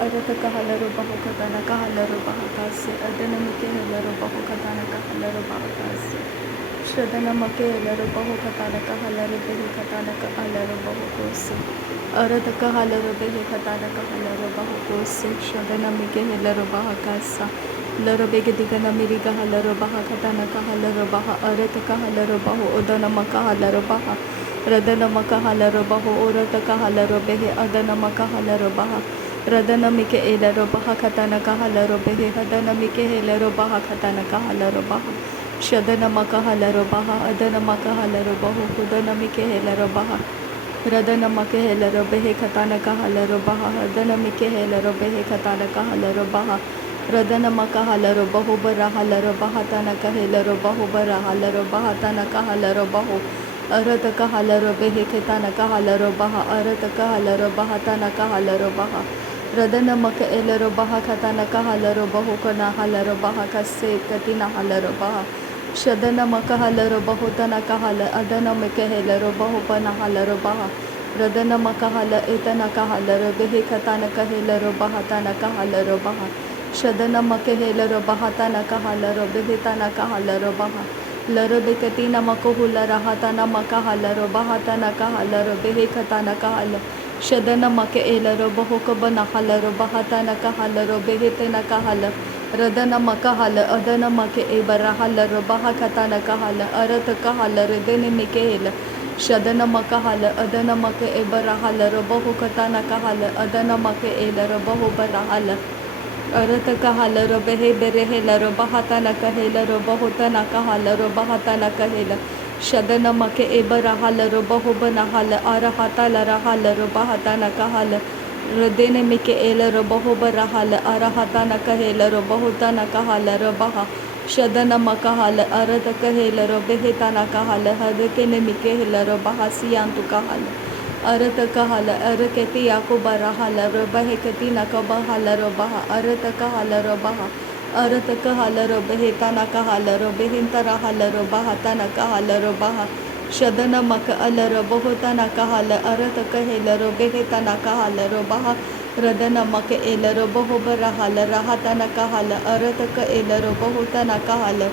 Arata kahalaro bahu katana kahalaro bahakase. Adana mike helaro bahu katana kahalaro bahakase. Shradana make helaro bahu katana kahalaro behi katana kahalaro bahu kose. Arata kahalaro behi katana kahalaro bahu kose. Shradana mike helaro bahakasa. Laro bege digana miri kahalaro baha katana kahalaro baha. Arata kahalaro bahu odana makahalaro baha. Radana makahalaro bahu orata kahalaro behi adana makahalaro baha. Radana mike elaro baha katana kahalaro behe hadana mike helaro baha katana kahalaro baha shadana makahalaro baha adana makahalaro bahu hudana mike helaro baha radana make helaro behe katana kahalaro baha hadana mike helaro behe katana kahalaro baha radana makahalaro bahu barahalaro baha tana kahelaro bahu barahalaro baha tana kahalaro bahu arata kahalaro behe katana kahalaro baha arata kahalaro baha tana kahalaro baha Radana maka elaro baha katana kahalaro bahu kana halaro baha kase katina halaro baha shadana maka halaro bahu tana kahala adana maka helaro bahu pana halaro baha radana maka hala etana kahalaro behe katana kahelaro baha tana kahalaro baha shadana maka helaro baha tana kahalaro behe tana kahalaro baha laro bekatina mako hula rahatana maka halaro baha tana kahalaro behe katana kahala Shadana make elaro bohoko bana halaro bahatana kahalaro behetena kahala radana makahala adana make ebara halaro bahakatana kahala arata kahala redene mikehela shadana makahala adana make ebara halaro bohokatana kahala adana make elaro bohobara hala arata kahalaro behe berehela bahatana kahela bohotana kahalaro bahatana kahela Shadana make ebara halaro bahobana hala arahatala rahalaro bahatana kahala radene mike elaro bahobara hala arahatana kahelaro bahotana kahalaro baha shadana makahala arata kahelaro behetana kahala hadekene mike helaro bahasiyantu kahala arata kahala araketi yakubara halaro baheketi nakabahalaro baha arata kahalaro baha arata kahalaro behetana kahalaro behintara halaro bahatana kahalaro baha shadana maka alaro bahotana kahala arata kahelaro behetana kahalaro baha radana maka elaro bahobara halara hatana kahala arata ka elaro bahotana kahala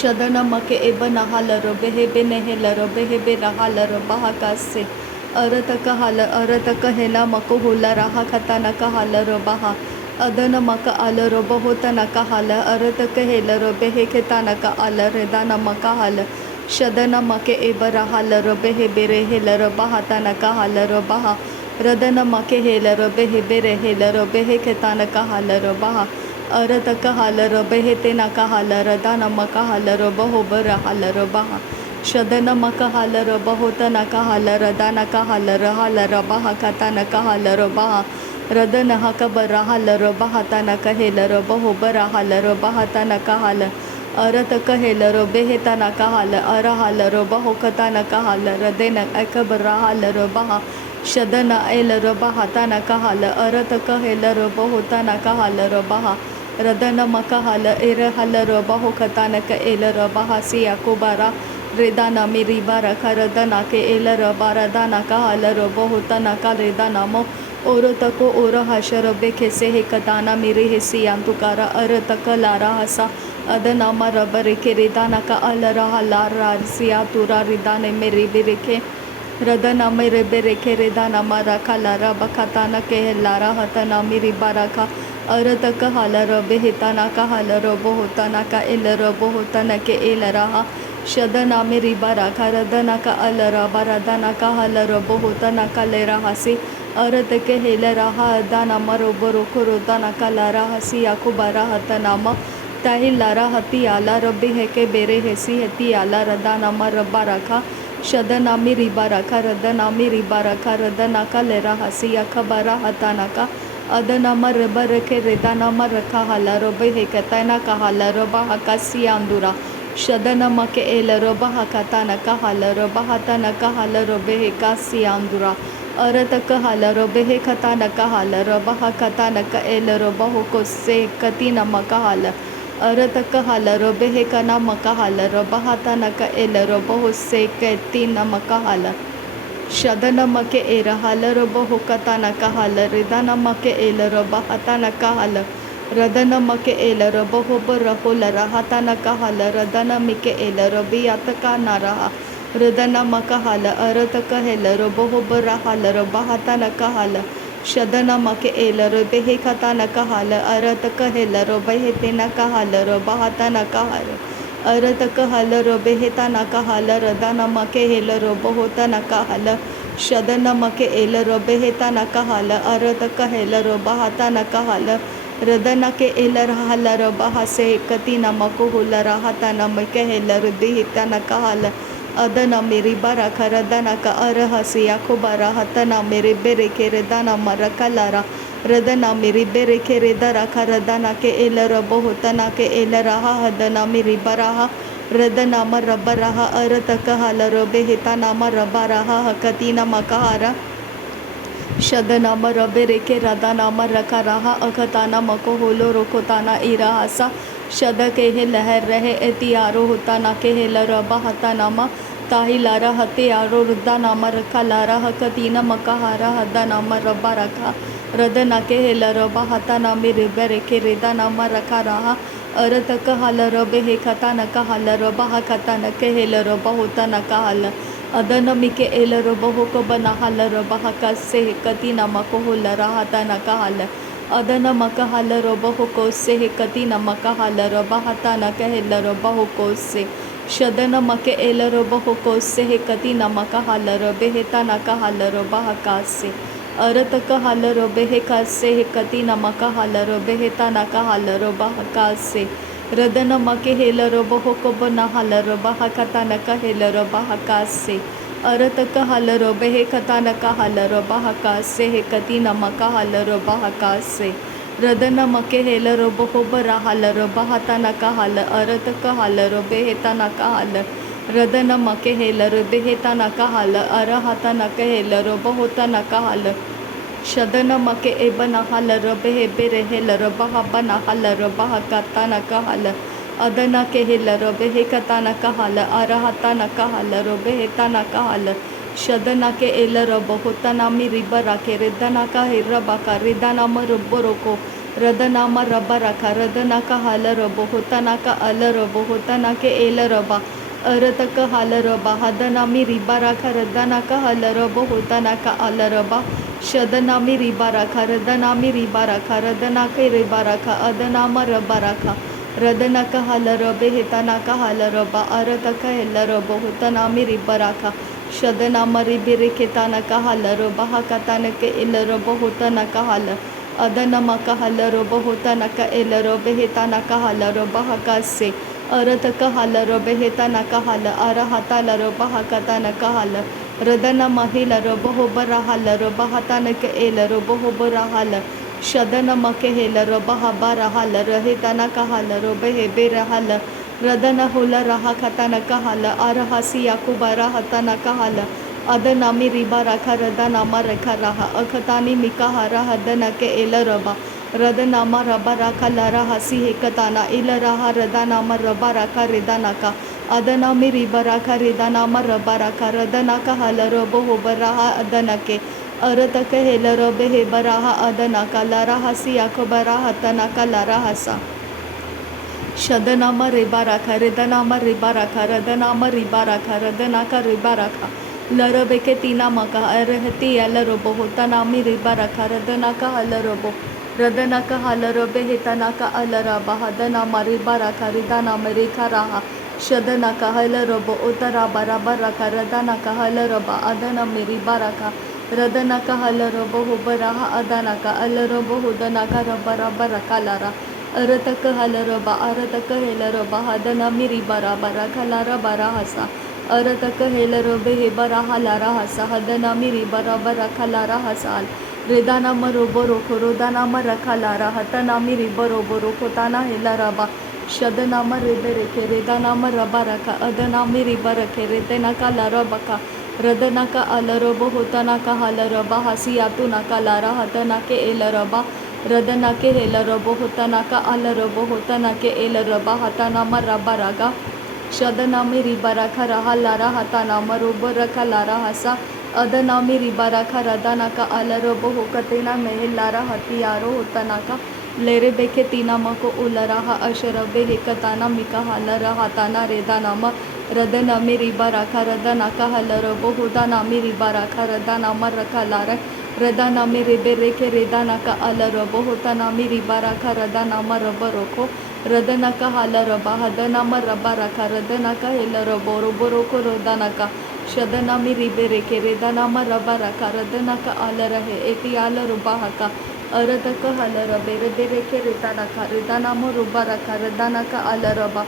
shadana make ebana halaro behe benehelaro behe bena halaro baha kase arata kahala arata kahela mako hula raha katana kahalaro baha adana maka alaro bahotana kahala arata kahelaro behe ketana ka alare dana maka hala shadana make ebara halaro behe bere helaro bahatana kahalaro baha radana make helaro behe bere helaro behe ketana kahalaro baha arata kahalaro behe tena kahalaro dana maka halaro bahobara halaro baha shadana maka halaro bahotana kahalaro dana kahalaro halaro baha katana kahalaro baha radana hakabara halaro bahatana kahelaro bahobara halaro bahatana kahala arata kahelaro behetana kahala arahalaro bahokatana kahala radena akabara halaro baha shadana elaro bahatana kahala arata kahelaro bahotana kahalaro baha radana makahala erahalaro bahokatana ka elaro bahasiya kubara redana miri baraka radana ke elaro baradana kahalaro bahotana ka redana mo Orotako ora hashara bekese he katana miri hesi antukara arataka lara hasa adanama rabare ke redana ka alara halara siya tura ridane meri bireke radana mere bereke redana mara kalara bakatana ke lara hatana miri baraka arataka halara behitana ka halara bohotana ka elaro bohotana ke elaraha shadana miri baraka radana ka alara baradana ka halara bohotana ka lera hasi arata ke helaraha dana maro boro koro dana kalara hasi akubara hatanama tahilara hati ala rabbi heke bere hesi heti ala radana mar baraka shadana miri baraka radana miri baraka radana kalera hasi akabara hatanaka adana mar barake redana mar kahala rabbi heke tana kahala rabba hakasi andura shadana make ela rabba hakatana kahala rabba hatana kahala rabbi hekasi andura arata kahalaro behe katana kahalaro baha katana ka elaro bahu ko se katina makahala arata kahalaro behe kana makahalaro bahatana ka elaro bahu se katina makahala Shadanamake era halarabo hokatana kahal, Ridanamake ela bahatana kahal, Radanamake ela bohobara holara hatana kahal, Radanamike ela rabiataka naraha, Radanamakahala, Arataka hela, Robohobara halara bahatana kahal, Shadanamake ela robehekatana kahal, Arataka hela, Robehepena kahal, Robahatana kahal. अरतक हल रोबेहेता नका हल रदाना मके हेल robot होता नका हल शदन मके L रोबेहेता नका हल अरतक हेल रोबा हाता नका हल रदन के एल हल रोबा हसे कति नमको हुल राहता नमके हेल रुदिहिता नका हल अदन मेरी बरा खरदन का अरहसिया खुबरा हतना मेरे बेरे के रदाना मरका लारा रदना मेरी बेरे के रेदा रखा रदना के एल रबो होतना के एल रहा हदना मेरी बराहा रदना म रब रहा अरतक हल रोबे हिता नाम रबा रहा हकती नम कहारा शदनाम रबे रेखे रदानाम रखा रहा अखताना मको होलो रोकोताना इराहासा शद के हे लहर रहे एतियारो होता ना के हे लरबा हता नामा ताही लारा हते यारो रुद्दा नाम रखा लारा हकतीना मकाहारा हदा नाम रब्बा रखा रदना के हे लरबा हता नामे रिबे रेखे रेदा नाम रखा रहा अरतक हाल रबे हे खता नका हाल रबा हकता न के हे लरबा होता नका हाल अदन मिके एल रबो को बना हाल रबा हका से कति नमको हो लरा हता नका हाल अदन मक हाल रबो को से कति नमक हाल रबा हता न कह रबा को से शदन मके एल रबो को से कति नमक हाल रबे हेता नका हाल रबा हका से अरतक हाल रबे हे का से कति नमक हाल रबे हेता नका हाल रबा हका से रदन मके हेल रबो को बना हाल रबा हकता नक हेल रबा हका से अरतक हाल रबे हे कता नका हाल रबा हका से हे कति नमक हाल रबा हका से रदन मके हेल रबो को बरा हाल रबा हता नका हाल अरतक हाल रबे हेता नका हाल रदन मके हेल रबे हेता नका हाल अरहता नक हेल रबो होता नका हाल शदन मके एबन हाल रबे हे बेरे हेल रबा हबन हाल रबा हकता नका हाल अदना के हेल रबे हे कता नका हाल अरहता नका हाल रबे हेता नका हाल शदना के एल रबो होता नामी रिबा राखे रिदना का हे रबा का रिदना म रबो रोको रदना म रबा रखा रदना का हाल रबो होता ना का अल रबो होता ना के एल रबा अरतक हाल रबा हदना मी रिबा राखा रदना का हाल रबो होता ना का अल रबा शदना मी रिबा राखा रदना मी रिबा राखा रदना के रिबा राखा अदना म रबा राखा रदना का हाल रबे हेता ना का हाल रबा अरतक हेल रबो होता ना मी रिबा राखा शदना म रिबे रेखेता ना का हाल रबा हकता न के एल रबो होता ना का हाल अदना म का हाल रबो होता ना का एल रबे हेता ना का हाल रबा हका से अरतक हाल रबे हेता ना का हाल अरहता ल रबा हकता न का हाल रदना महिल रबो हो बरा हाल रबा हता न के एल रबो हो बरा हाल शदन मके हेल रबा हबा रहाल रहेता न का हाल रबे हे बे रहाल रदन होला रहा खता न का हाल अरहसी याकुबा रहता न का हाल अदनामी रिबा रखा रदनामा रखा रहा अखतानी मिका हरा हदन के एल रबा रदनामा रबा रखा लरा हसी हेकताना इल रहा रदनामा रबा रखा रिदाना का अदनामी रिबा रखा रिदानामा रबा रखा रदना का हाल रबो हो बराहा अदन के अरतक हेल रबे हे बराहा अदना का लरा हसी याकुबरा हतना का लरा हसा शदनामा रिबा रखा रिदनामा रिबा रखा रदनामा रिबा रखा रदना का रिबा रखा लरबे के तीना मका अरहती अल रबो होता नामी रिबा रखा रदना का अल रबो रदना का हल रबे हेतना का अल रबा हदना रिबा रखा रिदाना रेखा रहा शदना का हल रबो उतरा बराबर रखा रदना का हल रबा अदना रिबा रखा रदना का हल रबो हो बराहा अदना का अल रबो हुदना का रबा रबा रखा लारा अरतक हल रबा अरतक हेल रबा हदना रिबा रबा रखा लारा बरा हसा अरतक हेल रबे हे बराहा लारा हसा हदना रिबा रबा रखा लारा हसाल रेदाना म रोबो रोखो रोदाना म रखा लारा हतना रिबा रोबो रोखो ताना हेला रबा शदना म रेबे रेखे रेदाना म रबा रखा अदना रिबा रखे रेतना का लारा बका रदना का अल रबो होतना का हाल रबा हसी यातु ना का लारा हतना के एल रबा रदना के हेल रबो होतना का अल रबो होतना के एल रबा हतना म रबा रगा शदना में रिबा रखा रहा लारा हता नाम रोब रखा लारा हसा अदनामी रिबारा खरदाना का अलरबो हो कतेना मेहलारा हथियारो होतना का लेरे बेके तीना मको उलराहा अशरबे हे कताना मिका हलरा हाताना रेदानामा रदनामी रिबारा खरदाना का हलरबो हुदानामी रिबारा खरदाना मरका लारा रदानामी रिबे रेके रेदाना का अलरबो होतानामी रिबारा खरदाना मरबरोको रदना का हलरबा हदना मरबा रखा रदना का हेलरबो रोबरोको रोदाना का शदना मी रिबे रेके रेदाना मरबा रखा रदना का अलरहे एटी अलरुबा का अरद का हलरबे रबे रेके रेदाना का रेदाना मरुबा रखा रदाना का अलरबा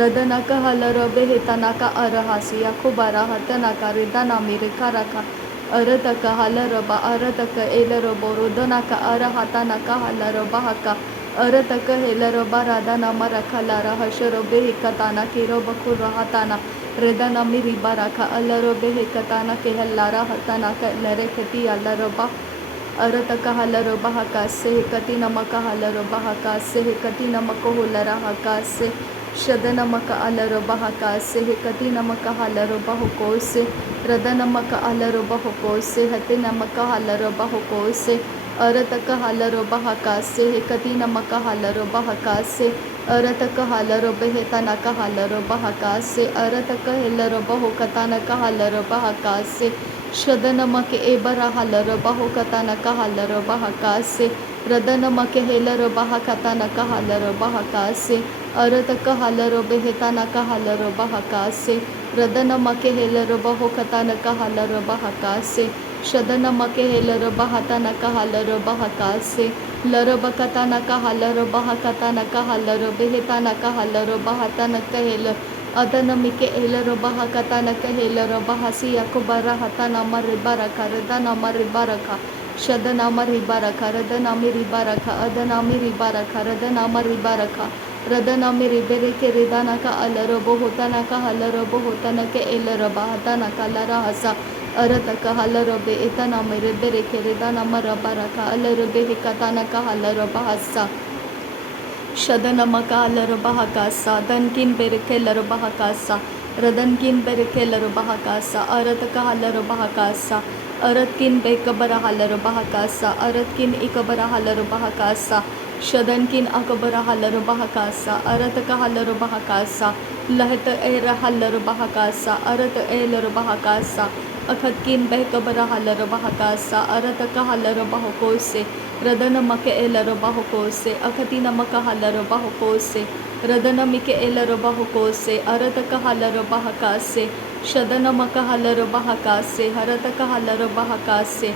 रदना का हलरबे हेतना का अरहासिया खुबारा हतना का रेदाना मी रेखा रखा अरद का हलरबा अरद का एलरबो रोदना का अरहातना का हलरबा का अरद का हेलरबा रादाना मरखलारा हशरबे हिकताना किरो बखुर रहताना रेदाना मी रिबा रखा अलरबे हिकताना के हल्लारा हताना का लरे खती अलरबा अरत का हलरबा हकास से हिकती नमक हलरबा हकास से हिकती नमक हुलरा हकास से शद नमक अलरबा हकास से हिकती नमक हलरबा हुकोस से रद नमक अलरबा हुकोस से हते नमक हलरबा हुकोस से अरत का हलरबा हकास से हिकती नमक हलरबा हकास से अरत का हलरबा हेतना का हलरबा हकास से अरत का हेलरबा हुकताना का हलरबा हकास से शदनमक एबरा हलरबा हुकताना का हलरबा हकास से रदनमक हेलरबा हकताना का हलरबा हकास से अरत का हलरबा हेताना का हलरबा हकास से रदनमक हेलरबा हुकताना का हलरबा हकास से शदनमक हेलरबा हताना का हलरबा हकास से लरबा कताना का हलरबा हकताना का हलरबा हेताना का हलरबा हताना का हेल अदनमिके एलरबा हकताना का हेलरबा हसिया कुबरा हताना मरिबा रदना मरिबा रखा शदना मरिबा रखा रदना मिरिबा रखा अदना मिरिबा रखा रदना मरिबा रखा रदना मिरिबेरे के रेदाना का अलरबो होताना का हलरबो होताना के एलरबा हताना का लरा हसा अरत का हलरबे एतना मिरिबेरे के रेदाना मरबा रखा अलरबे हिकताना का हलरबा हसा शदनमका अलरबा हकासा दनकिन बेरके लरबा हकासा रदनकिन बेरके लरबा हकासा अरत का हलरबा हकासा अरत किन बेकबरा हलरबा हकासा अरत किन इकबरा हलरबा हकासा शदन किन अकबरा हलरबा हकासा अरत का हलरबा हकासा लहत एर हलरबा हकासा अरत एलरबा हकासा अखत किन बेकबरा हलरबा हकासा अरत का हलरबा हुकोसे रदन मक एलरबा हुकोसे अखती नमक हलरबा हुकोसे रदन मिके एलरबा हुकोसे अरत का हलरबा हकासे शदन मक हलरबा हकासे हरत का हलरबा हकासे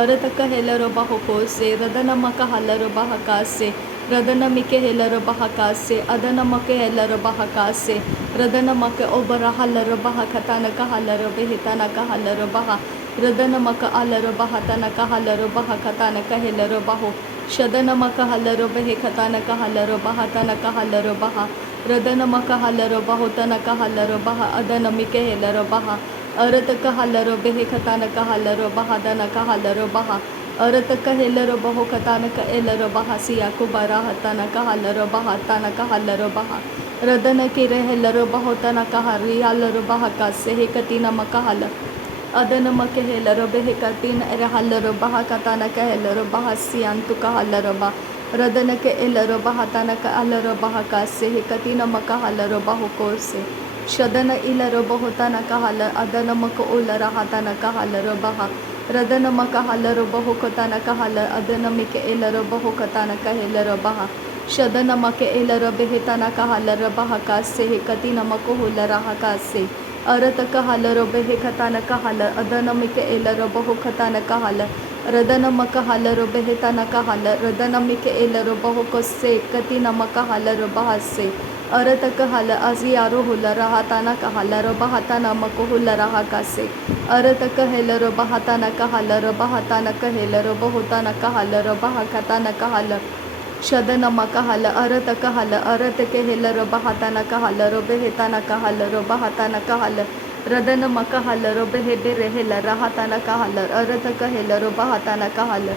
अरत का हेलरबा हुकोसे रदन मक हलरबा हकासे रदन मिके हेलरबा हकासे अदन मक हेलरबा हकासे रदन मक ओबरा हलरबा हकतान का हलरबे हिताना का हलरबा रदन मक अलरबा हताना का हलरबा हकतान का हेलरबा हो शदन मक हलरबे हिकतान का हलरबा हताना का हलरबा रदन मक हलरबा होताना का हलरबा अदन मिके हेलरबा अरत का हलरबे हिकतान का हलरबा हदन का हलरबा अरत का हेलरबा हो कतान का एलरबा हसिया कुबारा हताना का हलरबा हताना का हलरबा रदन के हेलरबा होताना का हरी हलरबा हकासे हिकतीना मक हल अदन मक हेलरबे हिकतीन हलरबा हकताना का हेलरबा हसियांतु का हलरबा रदन के एलरबा हताना का अलरबा हकासे हिकतीना मक हलरबा हुकोसे शदन इलरबा होताना का हल अदन मक उलरा हताना का हलरबा रदन मक हलरबा हुकताना का हल अदन मिके एलरबा हुकताना का हेलरबा शदन मक एलरबे हेताना का हलरबा हकासे हिकतीना मक हुलरा हकासे अरत का हलरबे हिकताना का हल अदन मिके एलरबा हुकताना का हल रदन मक हलरबे हेताना का हल रदन मिके एलरबा हुकसे कतीना मक हलरबा हसे अरत का हल अजियारो हुलरा हताना का हलरबा हताना मक हुलरा हकासे अरत का हेलरबा हताना का हलरबा हताना का हेलरबा होताना का हलरबा हकताना का हल शदन मक हल अरत का हल अरत के हेलरबा हताना का हलरबे हेताना का हलरबा हताना का हल रदन मक हलरबे हेबेरे हेलरा हताना का हल अरत का हेलरबा हताना का हल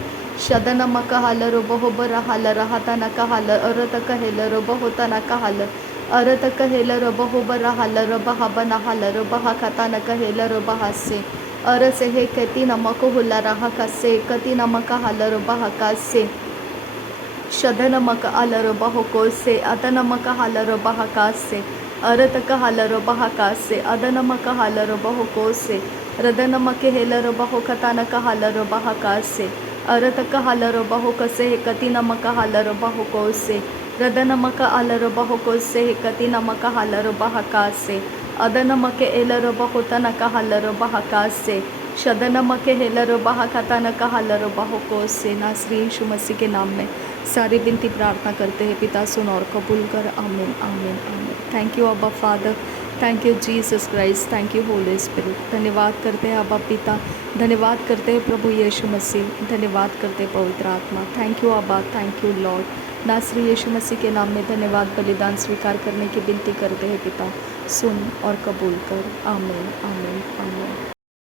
शदन मक हलरबा होबरा हलरा हताना का हल अरत का हेलरबा होताना का हल अरत का हेलरबा होबरा हलरबा हबना हलरबा हकताना का हेलरबा हसे अरसे हे कति नमक हुला रहा कसे कति नमक हलर बहका से शदनमक अलर बहको से अदनमक हलर बहका से अरतक हलर बहका से अदनमक हलर बहको से रदनमक हेलर बहकतनक हलर बहका से अरतक हलर बहक से कति नमक हलर बहको से रदनमक अलर बहको से कति नमक हलर बहका से अदनमक एलर बहुतनक हलर बहका से शदनमक हेलर बहकतनक हलर बहको से। नासरी यीशु मसीह के नाम में सारी विनती प्रार्थना करते हैं पिता, सुन और कबूल कर। आमीन आमीन आमीन। थैंक यू अब्बा father, thank you Jesus Christ, thank you Holy spirit. धन्यवाद करते हैं अब्बा पिता, धन्यवाद करते हैं प्रभु यीशु मसीह, धन्यवाद करते हैं पवित्र आत्मा। थैंक यू अब्बा, थैंक यू लॉर्ड। नासरी यीशु मसीह के नाम में धन्यवाद बलिदान स्वीकार करने की विनती करते हैं पिता, सुन और कबूल कर। आमीन आमीन आमीन।